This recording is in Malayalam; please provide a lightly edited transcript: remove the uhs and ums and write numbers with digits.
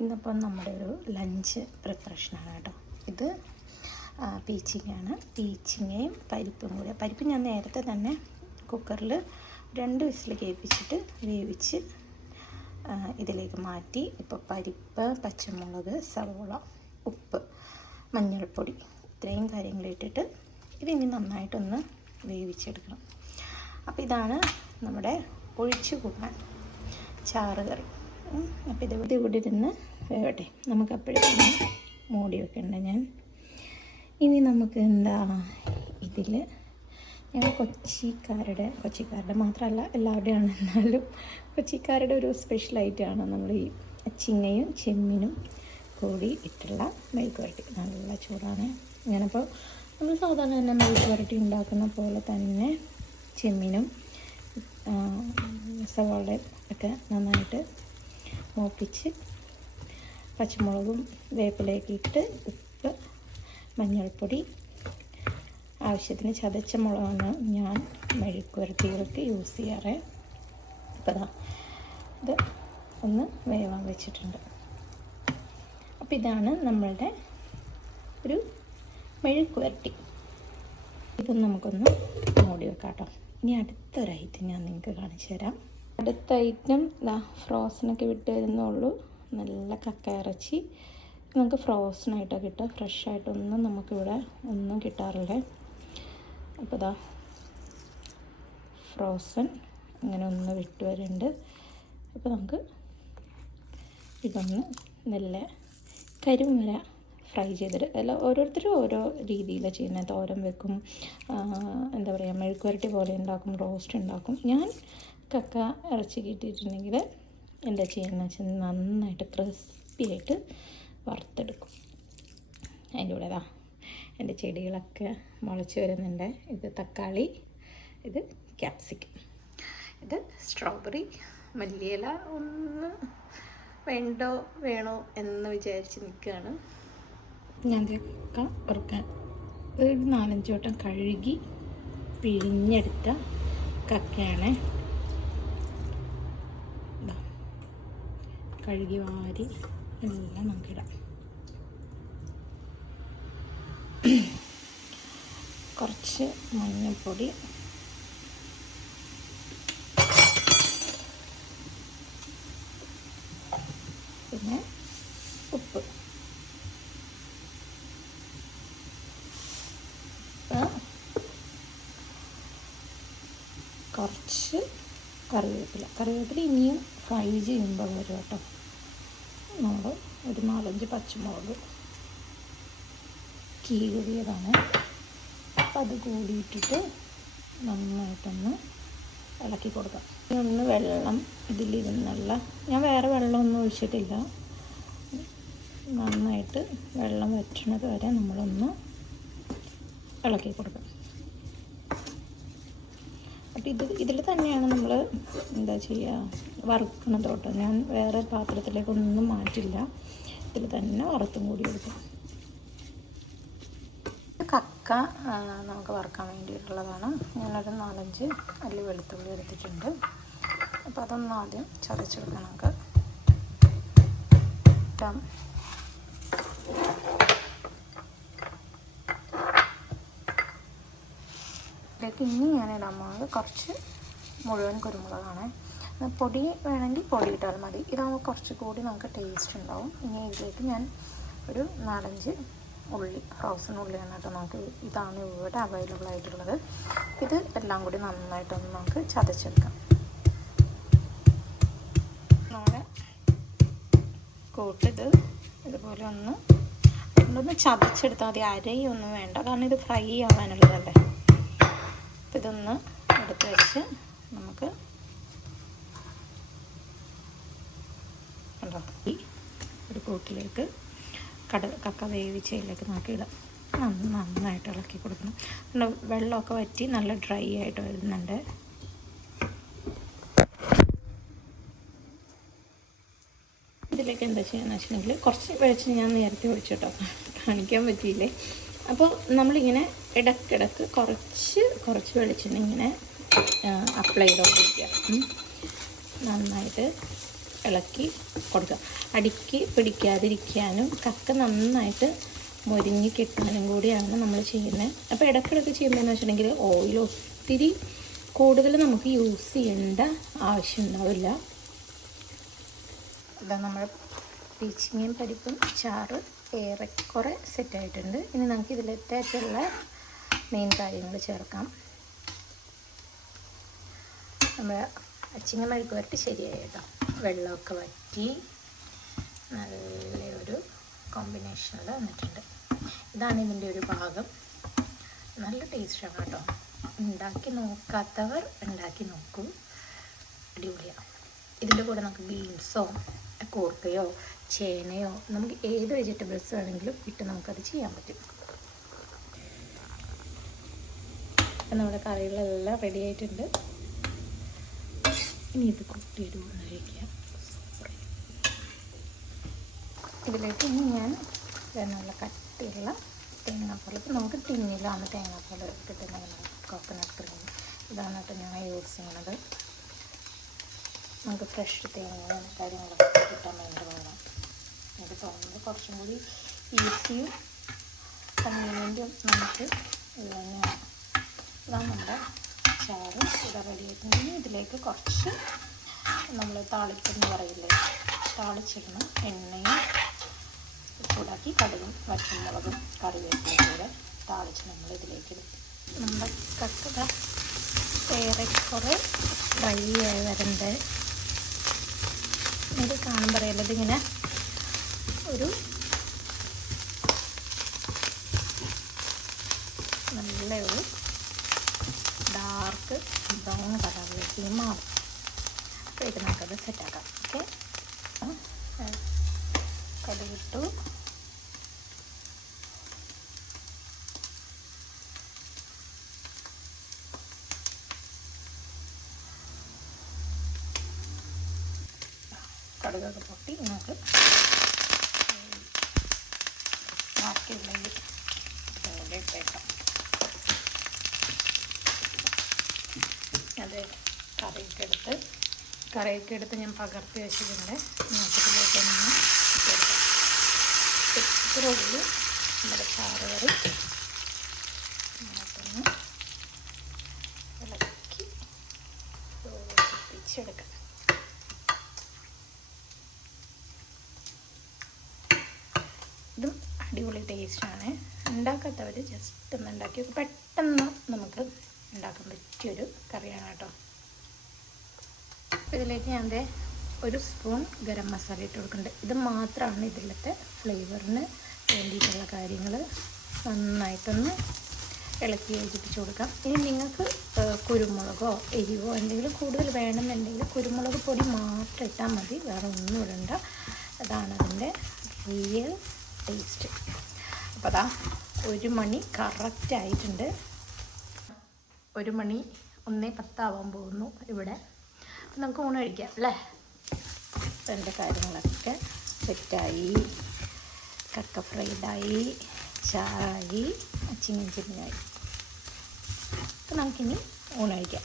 ഇന്നിപ്പം നമ്മുടെ ഒരു ലഞ്ച് പ്രിപ്പറേഷനാണ് കേട്ടോ. ഇത് പീച്ചിങ്ങയാണ്. പീച്ചിങ്ങയും പരിപ്പും കൂടെ. പരിപ്പ് ഞാൻ നേരത്തെ തന്നെ കുക്കറിൽ 2 വിസിൽ കേൾപ്പിച്ചിട്ട് വേവിച്ച് ഇതിലേക്ക് മാറ്റി. ഇപ്പോൾ പരിപ്പ്, പച്ചമുളക്, സവോള, ഉപ്പ്, മഞ്ഞൾപ്പൊടി ഇത്രയും കാര്യങ്ങളിട്ടിട്ട് ഇതിനി നന്നായിട്ടൊന്ന് വേവിച്ചെടുക്കണം. അപ്പോൾ ഇതാണ് നമ്മുടെ ഒഴിച്ചു കൂട്ടാൻ ചാറ് കറി. അപ്പോൾ ഇത് ഇവിടെ ഇരുന്ന് വേവട്ടെ. നമുക്ക് അപ്പോഴേക്കും മൂടി വെക്കണ്ട ഞാൻ. ഇനി നമുക്ക് എന്താ ഇതിൽ ഞങ്ങൾ കൊച്ചിക്കാരുടെ മാത്രമല്ല എല്ലാവരുടെയാണ്, എന്നാലും കൊച്ചിക്കാരുടെ ഒരു സ്പെഷ്യൽ ഐറ്റമാണ് നമ്മൾ ഈ ചിങ്ങയും ചെമ്മീനും കൂടി ഇട്ടുള്ള മെഴുക്ക് വരട്ടി. നല്ല ചൂടാണ്. ഞാനപ്പോൾ നമ്മൾ സാധാരണ തന്നെ മെഴുക്ക് വരട്ടി ഉണ്ടാക്കുന്ന പോലെ തന്നെ ചെമ്മീനും സവാളയും ഒക്കെ നന്നായിട്ട് മൂപ്പിച്ച് പച്ചമുളകും വേപ്പിലയൊക്കെ ഇട്ട് ഉപ്പ്, മഞ്ഞൾപ്പൊടി, ആവശ്യത്തിന് ചതച്ച മുളകാണ് ഞാൻ മെഴുക്ക് വരട്ടികൾക്ക് യൂസ് ചെയ്യാറ്. അപ്പോൾ ഇത് ഒന്ന് വേവാൻ വെച്ചിട്ടുണ്ട്. അപ്പോൾ ഇതാണ് നമ്മളുടെ ഒരു മെഴുക്ക് വരട്ടി. ഇതൊന്ന് നമുക്കൊന്ന് മൂടി വെക്കാം കേട്ടോ. ഇനി അടുത്തൊരു ഐറ്റം ഞാൻ നിങ്ങൾക്ക് കാണിച്ചു തരാം. അടുത്ത ഐറ്റം ഫ്രോസനൊക്കെ വിട്ട് വരുന്നുള്ളൂ. നല്ല കക്ക ഇറച്ചി നമുക്ക് ഫ്രോസണായിട്ടൊക്കെ കിട്ടുക. ഫ്രഷായിട്ടൊന്നും നമുക്കിവിടെ ഒന്നും കിട്ടാറില്ല. അപ്പോൾ ഫ്രോസൺ ഇങ്ങനെ ഒന്ന് വിട്ട് വരുന്നുണ്ട്. അപ്പോൾ നമുക്ക് ഇതൊന്ന് നല്ല കരിമുര ഫ്രൈ ചെയ്തിട്ട്, അല്ല ഓരോരുത്തരും ഓരോ രീതിയിലാണ് ചെയ്യുന്നത്. തോരൻ വെക്കും, എന്താ പറയുക, മെഴുക്ക് വരട്ടി പോലെ ഉണ്ടാക്കും, റോസ്റ്റ് ഉണ്ടാക്കും. ഞാൻ കക്ക ഇറച്ചി കിട്ടിയിട്ടുണ്ടെങ്കിൽ എന്താ ചെയ്യുന്നത് വെച്ചാൽ നന്നായിട്ട് ക്രിസ്പി ആയിട്ട് വറുത്തെടുക്കും. അതിൻ്റെ കൂടെ എൻ്റെ ചെടികളൊക്കെ മുളച്ച് വരുന്നുണ്ട്. ഇത് തക്കാളി, ഇത് ക്യാപ്സിക്കം, ഇത് സ്ട്രോബെറി. മല്ലിയില ഒന്ന് വേണോ എന്ന് വിചാരിച്ച് നിൽക്കുകയാണ്. ഞാൻ കക്ക വറുക്കാൻ ഒരു 4-5 വട്ടം കഴുകി പിഴിഞ്ഞെടുത്ത കക്കയാണ്. കഴുകി വാരി എല്ലാം നമുക്കിടാം. കുറച്ച് മഞ്ഞൾപ്പൊടി, പിന്നെ ഉപ്പ്, കുറച്ച് കറിവേപ്പില ഇനിയും ഫ്രൈ ചെയ്യുമ്പോൾ വരും കേട്ടോ. നമ്മൾ ഒരു 4-5 പച്ചമുളക് കീറിയതാണ്. അപ്പം അത് കൂടിയിട്ടിട്ട് നന്നായിട്ടൊന്ന് ഇളക്കി കൊടുക്കാം. ഒന്ന് വെള്ളം ഇതിലിരുന്നല്ല, ഞാൻ വേറെ വെള്ളമൊന്നും ഒഴിച്ചിട്ടില്ല. നന്നായിട്ട് വെള്ളം വറ്റുന്നത് വരെ നമ്മളൊന്ന് ഇളക്കി കൊടുക്കാം. അപ്പം ഇതിൽ തന്നെയാണ് നമ്മൾ എന്താ ചെയ്യുക, വറുക്കണത് കേട്ടോ. ഞാൻ വേറെ പാത്രത്തിലേക്കൊന്നും മാറ്റില്ല, ഇതിൽ തന്നെ വറുത്തും കൂടി എടുക്കും. കക്ക നമുക്ക് വറുക്കാൻ വേണ്ടിയിട്ടുള്ളതാണ്. ഞാനൊരു 4-5 അല്ലി വെളുത്തുള്ളി എടുത്തിട്ടുണ്ട്. അപ്പോൾ അതൊന്നും ആദ്യം ചതച്ചെടുക്കാം നമുക്ക്. ഇതിലേക്ക് ഇനി ഞാൻ ഇടാൻ പോകുന്നത് കുറച്ച് മുഴുവൻ കുരുമുളകാണ്. പൊടി വേണമെങ്കിൽ പൊടി ഇട്ടാൽ മതി. ഇതാകുമ്പോൾ കുറച്ച് കൂടി നമുക്ക് ടേസ്റ്റ് ഉണ്ടാവും. ഇനി ഇതിലേക്ക് ഞാൻ ഒരു 4-5 ഉള്ളി, ഫ്രോസൺ ഉള്ളിയാണ് കേട്ടോ. നമുക്ക് ഇതാണ് ഇവിടെ അവൈലബിൾ ആയിട്ടുള്ളത്. ഇത് എല്ലാം കൂടി നന്നായിട്ടൊന്ന് നമുക്ക് ചതച്ചെടുക്കാം. നമ്മുടെ കൂട്ടിത് ഇതുപോലെ ഒന്ന് ചതച്ചെടുത്താൽ മതി. അരയൊന്നും വേണ്ട, കാരണം ഇത് ഫ്രൈ ആവാനുള്ളതല്ലേ. അപ്പം ഇതൊന്ന് എടുത്ത് വെച്ച് നമുക്ക് ഈ ഒരു കൂട്ടിലേക്ക് കക്ക വേവിച്ചതിലേക്ക് നമുക്ക് ഇടാം. നന്നായിട്ട് ഇളക്കി കൊടുക്കണം. വെള്ളമൊക്കെ വറ്റി നല്ല ഡ്രൈ ആയിട്ട് വരുന്നുണ്ട്. ഇതിലേക്ക് എന്താ ചെയ്യുകയെന്ന് വെച്ചിട്ടുണ്ടെങ്കിൽ കുറച്ച് വെളിച്ചെണ്ണ ഞാൻ നേരത്തെ ഒഴിച്ചു കേട്ടോ, കാണിക്കാൻ പറ്റിയില്ലേ. അപ്പോൾ നമ്മളിങ്ങനെ ഇടയ്ക്കിടയ്ക്ക് കുറച്ച് വെളിച്ചെണ്ണ ഇങ്ങനെ അപ്ലൈ ചെയ്തുകൊണ്ടിരിക്കുക. നന്നായിട്ട് ഇളക്കി കൊടുക്കുക. അടിക്ക് പിടിക്കാതിരിക്കാനും കക്ക നന്നായിട്ട് മൊരിഞ്ഞ് കിട്ടാനും കൂടിയാണ് നമ്മൾ ചെയ്യുന്നത്. അപ്പോൾ ഇടയ്ക്കിടയ്ക്ക് ചെയ്യുമ്പോൾ എന്ന് വെച്ചിട്ടുണ്ടെങ്കിൽ ഓയിൽ ഒത്തിരി കൂടുതൽ നമുക്ക് യൂസ് ചെയ്യേണ്ട ആവശ്യം ഉണ്ടാവില്ല. ഇതാ നമ്മൾ പീച്ചിങ്ങയും പരിപ്പും ചാറ് ഏറെക്കുറെ സെറ്റായിട്ടുണ്ട്. ഇനി നമുക്ക് ഇതിലേക്കുള്ള മെയിൻ കാര്യങ്ങൾ ചേർക്കാം. നമ്മൾ അച്ചിങ്ങ മെഴുക്ക് വരട്ടി ശരിയായി കേട്ടോ. വെള്ളമൊക്കെ വറ്റി നല്ലൊരു കോമ്പിനേഷനിൽ വന്നിട്ടുണ്ട്. ഇതാണ് ഇതിൻ്റെ ഒരു ഭാഗം. നല്ല ടേസ്റ്റാണ് കേട്ടോ. ഉണ്ടാക്കി നോക്കാത്തവർ ഉണ്ടാക്കി നോക്കൂ, അടിപൊളിയാണ്. ഇതിൻ്റെ കൂടെ നമുക്ക് ബീൻസോ കൂർക്കയോ ചേനയോ നമുക്ക് ഏത് വെജിറ്റബിൾസ് വേണമെങ്കിലും ഇട്ട് നമുക്കത് ചെയ്യാൻ പറ്റും. അപ്പം നമ്മുടെ കറികളെല്ലാം റെഡി ആയിട്ടുണ്ട്. ഇനി ഇത് കുട്ടിയിടുക കഴിക്കാം. ഇതിലേക്ക് ഇനി ഞാൻ നല്ല കട്ടിയുള്ള തേങ്ങാപ്പാൽ, നമുക്ക് ടിന്നിലാണ് തേങ്ങാപ്പാൽ കിട്ടുന്നത്, കോക്കനട്ട് ക്രീം. ഇതാണ് കേട്ടോ ഞാൻ യൂസ് ചെയ്യുന്നത്. നമുക്ക് ഫ്രഷ് തേങ്ങയും കാര്യങ്ങളൊക്കെ കിട്ടാൻ വേണ്ടി വേണം. എനിക്ക് തോന്നുന്നത് കുറച്ചും കൂടി ഈസിയും കൺവീനിയൻറ്റും നമുക്ക് ഇത് തന്നെയാണ്. ഇതാണ് നമ്മുടെ ചാറ്. ഇത് റെഡി ആയിട്ടുണ്ടെങ്കിൽ ഇതിലേക്ക് കുറച്ച് നമ്മൾ താളിപ്പെന്ന് പറയില്ലേ, താളിച്ചിടണം. എണ്ണയും ചൂടാക്കി കടുകും വറ്റൽമുളകും കറിവേപ്പിലയും കൂടെ താളിച്ച് നമ്മൾ ഇതിലേക്ക് ഇടും. നമ്മുടെ കക്ക ഏറെക്കുറെ ഫ്രൈ ആയി വരണ്ടേ. ഇത് കാണുമ്പോൾ അറിയാലോ, ഇതിങ്ങനെ ഒരു നല്ല ഒരു ഡാർക്ക് ബ്രൗൺ കളറിലേക്ക് മാറും. അപ്പോഴേക്ക് നമുക്കത് സെറ്റാക്കാം. ഓക്കെ, കടുകിട്ടു. കടുകൊക്കെ പൊട്ടി നമുക്ക് ബാക്കിയുണ്ടെങ്കിൽ ഇതുപോലെ ഇട്ടേക്കാം. അത് കറിയൊക്കെ എടുത്ത് ഞാൻ പകർത്തി വെച്ചിട്ടുണ്ട്. നമുക്കിതിലേക്ക് ഒന്ന് ഇട്ടെടുക്കാം. ഇത്ര ഉള്ളു നമ്മുടെ ചാറ് കറി. നമുക്കൊന്ന് ഇളക്കി യോജിപ്പിച്ചെടുക്കാം. ഇതും അടിപൊളി ടേസ്റ്റാണ്. ഉണ്ടാക്കാത്തവർ ജസ്റ്റ് ഒന്ന് ഉണ്ടാക്കി പെട്ടെന്ന് നമുക്ക് ഉണ്ടാക്കാൻ പറ്റിയൊരു കറിയാണ് കേട്ടോ. ഇതിലേക്ക് ഞാൻ ഒരു സ്പൂൺ ഗരം മസാല ഇട്ട് കൊടുക്കുന്നുണ്ട്. ഇത് മാത്രമാണ് ഇതിലത്തെ ഫ്ലേവറിന് വേണ്ടിയിട്ടുള്ള കാര്യങ്ങൾ. നന്നായിട്ടൊന്ന് ഇളക്കി യോജിപ്പിച്ച് കൊടുക്കാം. ഇനി നിങ്ങൾക്ക് കുരുമുളകോ എരിവോ എന്തെങ്കിലും കൂടുതൽ വേണമെന്നുണ്ടെങ്കിൽ കുരുമുളക് പൊടി മാത്രം ഇട്ടാൽ മതി, വേറെ ഒന്നും ഇടണ്ട. അതാണ് അതിൻ്റെ റിയൽ ടേസ്റ്റ്. അപ്പോൾ അതാ 1 മണി കറക്റ്റായിട്ടുണ്ട്. 1 മണി 1:10 പോകുന്നു ഇവിടെ. അപ്പം നമുക്ക് ഊണ് കഴിക്കാം അല്ലേ. അപ്പം എൻ്റെ കാര്യങ്ങളൊക്കെ സെറ്റായി. കക്ക ഫ്രൈഡായി, ചാറായി, ചിങ്ങായി. അപ്പം നമുക്കിനി ഊണ് കഴിക്കാം.